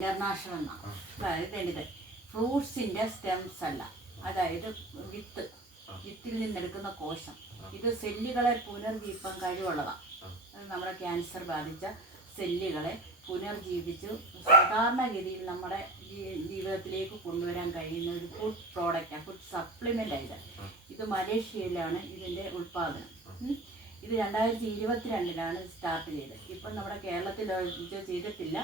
International എന്നാണ്. അതായത് ഇത് ഫ്രൂട്ട്സിൻ്റെ സ്റ്റെംസ് അല്ല, അതായത് വിത്തിൽ നിന്നെടുക്കുന്ന കോശം. ഇത് സെല്ലുകളെ പുനർജീവിക്കാൻ കഴിവുള്ളതാണ്. നമ്മുടെ ക്യാൻസർ ബാധിച്ച സെല്ലുകളെ പുനർജീവിച്ച് സാധാരണഗതിയിൽ നമ്മുടെ ജീവിതത്തിലേക്ക് കൊണ്ടുവരാൻ കഴിയുന്ന ഒരു ഫുഡ് പ്രോഡക്റ്റാണ്, ഫുഡ് സപ്ലിമെൻ്റ് ആയിട്ട്. ഇത് മലേഷ്യയിലാണ് ഇതിൻ്റെ ഉൽപ്പാദനം. ഇത് 2022 സ്റ്റാർട്ട് ചെയ്തത്. ഇപ്പം നമ്മുടെ കേരളത്തിൽ ഇത് ചെയ്തിട്ടില്ല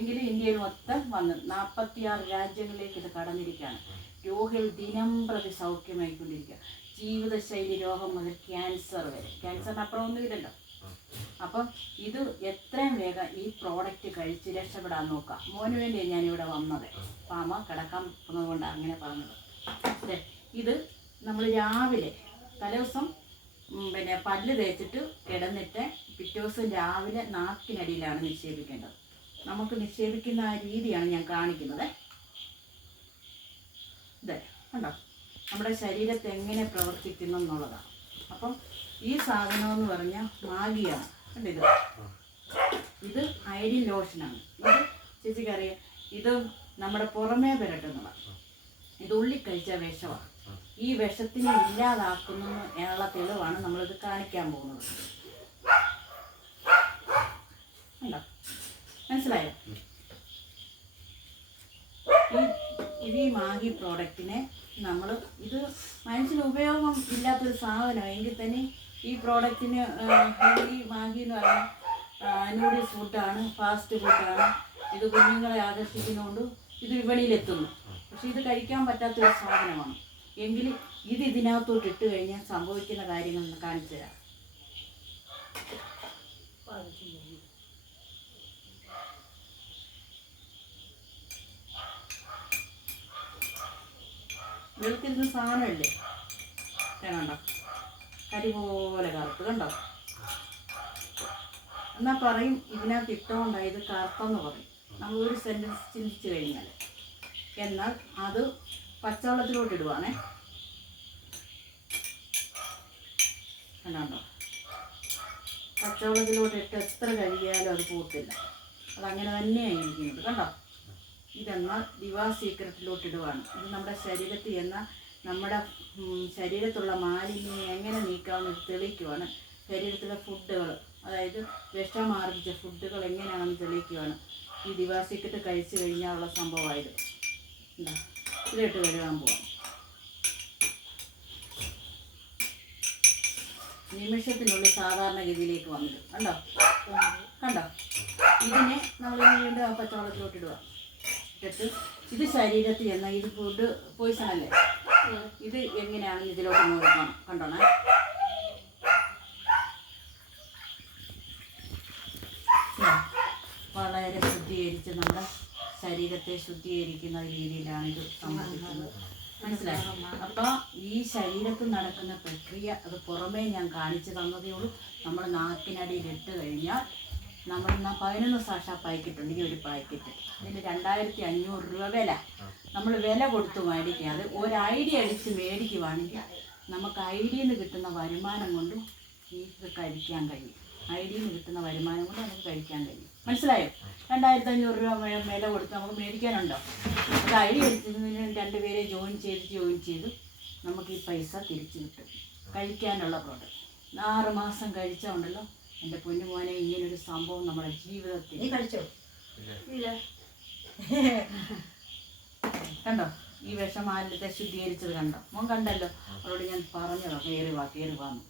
എങ്കിലും ഇന്ത്യയിൽ മൊത്തം വന്ന് 46 രാജ്യങ്ങളിലേക്ക് ഇത് കടന്നിരിക്കുകയാണ്. രോഗികൾ ദിനം പ്രതി സൗഖ്യമായിക്കൊണ്ടിരിക്കുക. ജീവിതശൈലി രോഗം മുതൽ ക്യാൻസർ വരെ, ക്യാൻസറിനപ്പുറം ഒന്നും ഇല്ലല്ലോ. അപ്പം ഇത് എത്രയും വേഗം ഈ പ്രോഡക്റ്റ് കഴിച്ച് രക്ഷപ്പെടാൻ നോക്കാം. മോന് വേണ്ടിയാണ് ഞാനിവിടെ വന്നത്. പാമ കിടക്കാൻ പോകുന്നതുകൊണ്ടാണ് അങ്ങനെ പറഞ്ഞത്. ഇത് നമ്മൾ രാവിലെ തലേദിവസം പല്ല് തേച്ചിട്ട് കിടന്നിട്ട് പിറ്റേ ദിവസം രാവിലെ നാക്കിനടിയിലാണ് നിക്ഷേപിക്കേണ്ടത്. നമുക്ക് നിക്ഷേപിക്കുന്ന ആ രീതിയാണ് ഞാൻ കാണിക്കുന്നത്. ഇത് കണ്ടോ, നമ്മുടെ ശരീരത്തെ എങ്ങനെ പ്രവർത്തിക്കുന്നു എന്നുള്ളതാണ്. അപ്പം ഈ സാധനം എന്ന് പറഞ്ഞാൽ മാഗിയാണ്. കണ്ടോ, ഇത് ഐഡിൻ ലോഷനാണ്. ഇത് ചേച്ചിക്കറിയാം, ഇത് നമ്മുടെ പുറമേ പുരട്ടുന്നതാണ്. ഇത് ഉള്ളിൽ കഴിച്ച വിഷമാണ്. ഈ വിഷത്തിനെ ഇല്ലാതാക്കുന്ന തെളിവാണ് നമ്മളിത് കാണിക്കാൻ പോകുന്നത്. കണ്ടോ, മനസ്സിലായോ? ഈ മാഗി പ്രോഡക്റ്റിനെ നമ്മൾ ഇത് മനുഷ്യന് ഉപയോഗം ഇല്ലാത്തൊരു സാധനം എങ്കിൽ തന്നെ ഈ പ്രോഡക്റ്റിന് ഈ മാഗി എന്ന് പറഞ്ഞാൽ നൂഡിൽസ് ഫുഡാണ്, ഫാസ്റ്റ് ഫുഡാണ്. ഇത് കുഞ്ഞുങ്ങളെ ആകർഷിക്കുന്നതുകൊണ്ട് ഇത് വിപണിയിലെത്തുന്നു. പക്ഷെ ഇത് കഴിക്കാൻ പറ്റാത്തൊരു സാധനമാണ്. എങ്കിൽ ഇത് ഇതിനകത്തോട്ട് ഇട്ട് കഴിഞ്ഞാൽ സംഭവിക്കുന്ന കാര്യങ്ങൾ കാണിച്ചു തരാം. വെളുത്തിരുന്ന സാധനമല്ലേ, കണ്ടോ, കരി പോലെ കറുത്ത്. കണ്ടോ, എന്നാൽ പറയും ഇതിനകത്ത് ഇട്ടുകൊണ്ടാണ് ഇത് കറുത്തെന്ന് പറയും നമ്മൾ ഒരു സെൻറ്റൻസ് ചിന്തിച്ചു കഴിഞ്ഞാൽ. എന്നാൽ അത് പച്ചവെള്ളത്തിലോട്ട് ഇടുവാണേ. കണ്ടോ, പച്ചവെള്ളത്തിലോട്ട് ഇട്ട് എത്ര കഴുകിയാലും അത് പോത്തില്ല, അതങ്ങനെ തന്നെയാണ് ഇരിക്കുന്നത്. കണ്ടോ, ഇതെന്നാൽ ദിവ സീക്രട്ടിലോട്ട് ഇടുവാണ്. ഇത് നമ്മുടെ ശരീരത്തിൽ എന്നാൽ നമ്മുടെ ശരീരത്തുള്ള മാലിന്യം എങ്ങനെ നീക്കാമെന്ന് തെളിയിക്കുവാണ്. ശരീരത്തിലെ ഫുഡുകൾ, അതായത് വിഷമാർജിച്ച ഫുഡുകൾ എങ്ങനെയാണെന്ന് തെളിയിക്കുവാണ്. ഈ ദിവ സീക്രട്ട് കഴിച്ചു കഴിഞ്ഞാലുള്ള സംഭവമായത്. എന്താ, ഇതിലിട്ട് കഴുകാൻ പോവാം. നിമിഷത്തിനുള്ളിൽ സാധാരണഗതിയിലേക്ക് വന്നിടും. കണ്ടോ കണ്ടോ, ഇതിനെ നമ്മൾ വീണ്ടും ആ പച്ചവെള്ളത്തിലോട്ട് ഇടുക. ഇട്ടിട്ട് ഇത് ശരീരത്തിൽ എന്നാൽ ഇത് ഫുഡ് പോയിസൺ അല്ലേ, ഇത് എങ്ങനെയാണെന്ന് ഇതിലോട്ട് നോക്കണം. കണ്ടോണേ, വളരെ ശുദ്ധീകരിച്ച് നമ്മുടെ ശരീരത്തെ ശുദ്ധീകരിക്കുന്ന രീതിയിലാണ് ഇത് സംഭവിക്കുന്നത്. മനസ്സിലായോ? അപ്പോൾ ഈ ശരീരത്തിൽ നടക്കുന്ന പ്രക്രിയ അത് പുറമേ ഞാൻ കാണിച്ചു തന്നതേ ഉള്ളൂ. നമ്മൾ നാക്കിനടിയിൽ ഇട്ട് കഴിഞ്ഞാൽ നമ്മൾ 11 സാഷ പാക്കറ്റ്, ഈ ഒരു പാക്കറ്റ് ഇതിന് 2500 രൂപ വില. നമ്മൾ വില കൊടുത്ത് മേടിക്കാതെ ഒരു ഐഡിയ അടിച്ച് മേടിക്കുവാണെങ്കിൽ നമുക്ക് ഐഡിയിൽ നിന്ന് കിട്ടുന്ന വരുമാനം കൊണ്ട് ഇത് കഴിക്കാൻ കഴിയും. ഐഡിയിൽ നിന്ന് കിട്ടുന്ന വരുമാനം കൊണ്ട് നമുക്ക് കഴിക്കാൻ കഴിയും. മനസ്സിലായോ? 2500 രൂപ വില കൊടുത്ത് നമുക്ക് മേടിക്കാനുണ്ടോ? അത് ഐഡിയ അടിച്ചതിന് 2 പേരെ ജോയിൻ ചെയ്ത് നമുക്ക് ഈ പൈസ തിരിച്ചു കിട്ടും. കഴിക്കാനുള്ള പ്രോഡക്റ്റ് 6 മാസം കഴിച്ചാൽ ഉണ്ടല്ലോ എൻ്റെ പൊന്നു മോനെ, ഇങ്ങനൊരു സംഭവം നമ്മുടെ ജീവിതത്തിൽ കഴിച്ചോ ഇല്ല. കണ്ടോ, ഈ വിഷമാലിന്യത്തെ ശുദ്ധീകരിച്ചത് കണ്ടോ? മോൻ കണ്ടല്ലോ, അവരോട് ഞാൻ പറഞ്ഞതോ കയറി വാന്ന്.